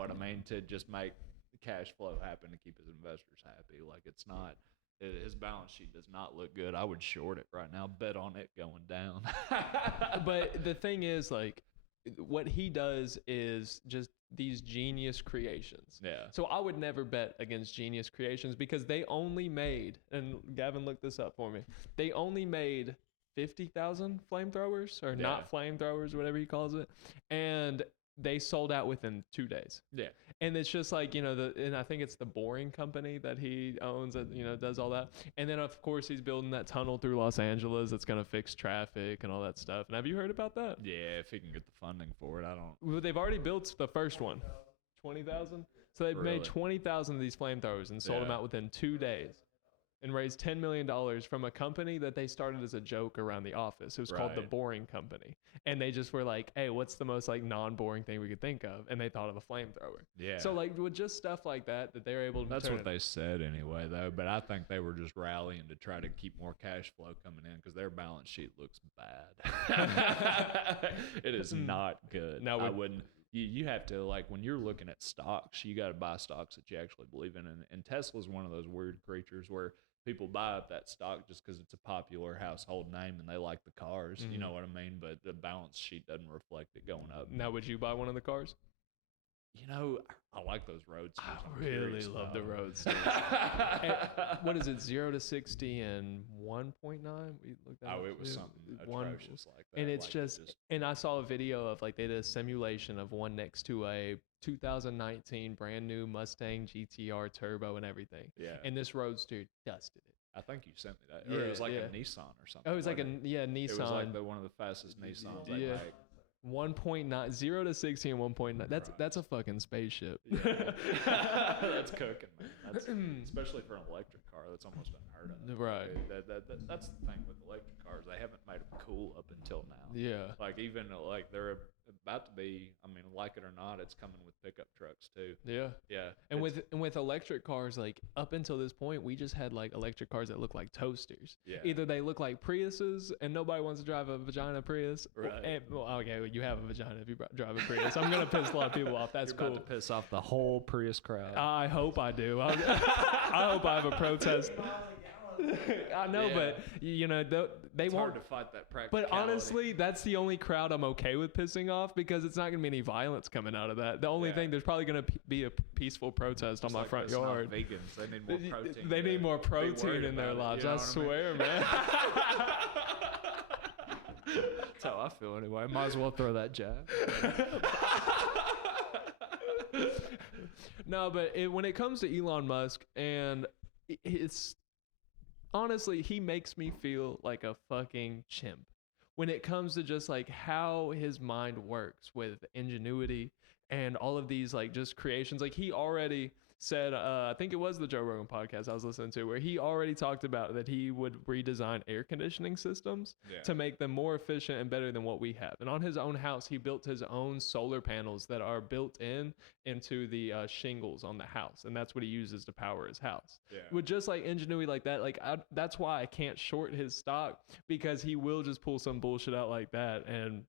what I mean? To just make cash flow happen to keep his investors happy. Like, it's not, his balance sheet does not look good. I would short it right now, bet on it going down. But the thing is, like, what he does is just these genius creations. Yeah. So I would never bet against genius creations because they only made, and Gavin looked this up for me, they only made 50,000 flamethrowers, or not flamethrowers, whatever he calls it. And they sold out within 2 days. Yeah. And it's just like, you know, and I think it's the Boring Company that he owns that, you know, does all that. And then, of course, he's building that tunnel through Los Angeles that's going to fix traffic and all that stuff. And have you heard about that? Yeah, if he can get the funding for it, I don't. Well, they've already built the first one. 20,000? So they've made 20,000 of these flamethrowers and sold them out within 2 days. And raised $10 million from a company that they started as a joke around the office. It was called the Boring Company. And they just were like, hey, what's the most like non-boring thing we could think of? And they thought of a flamethrower. Yeah. So like with just stuff like that they're able to That's what they said anyway, though. But I think they were just rallying to try to keep more cash flow coming in because their balance sheet looks bad. It is not good. Now I wouldn't. You have to, like, when you're looking at stocks, you got to buy stocks that you actually believe in. And Tesla's one of those weird creatures where people buy up that stock just because it's a popular household name and they like the cars. You know what I mean? But the balance sheet doesn't reflect it going up. Now, would you buy one of the cars? You know, I like those roadsters. I really love the roadsters. What is it, 0 to 60 in 1.9? We looked at it was something atrocious like that. And it's like just, and I saw a video of, like, they did a simulation of one next to a 2019 brand new Mustang GTR turbo and everything. Yeah. And this roadster dusted it. I think you sent me that. Or it was like a Nissan or something. Oh, it was like Nissan. It was like one of the fastest Nissans they make. 1.9, 0 to 60 and 1.9. That's a fucking spaceship. Yeah. That's cooking, man. That's, especially for an electric car, that's almost unheard of. Right. That's the thing with electric cars. They haven't made them cool up until now. Yeah. Like, even like they're about to be. I mean, like it or not, it's coming with pickup trucks too. Yeah. Yeah. And with electric cars, like, up until this point, we just had like electric cars that look like toasters. Yeah. Either they look like Priuses, and nobody wants to drive a vagina Prius. Right. Well, okay, you have a vagina if you drive a Prius. I'm gonna piss a lot of people off. That's You're cool. about to piss off the whole Prius crowd. I hope I do. I hope I have a protest. I know, but you know they it's won't. hard to fight that practicality. But honestly, that's the only crowd I'm okay with pissing off because it's not going to be any violence coming out of that. The only thing, there's probably going to be a peaceful protest on my front yard. Vegans, they need more protein. They need more protein in their lives. I swear, man. That's how I feel anyway. Might as well throw that jab. No, but when it comes to Elon Musk, and it's honestly, he makes me feel like a fucking chimp when it comes to just like how his mind works with ingenuity and all of these like just creations. Like, he already said, I think it was the Joe Rogan podcast I was listening to, where he already talked about that he would redesign air conditioning systems to make them more efficient and better than what we have. And on his own house, he built his own solar panels that are built into the shingles on the house, and that's what he uses to power his house. With just like ingenuity like that, like that's why I can't short his stock, because he will just pull some bullshit out like that and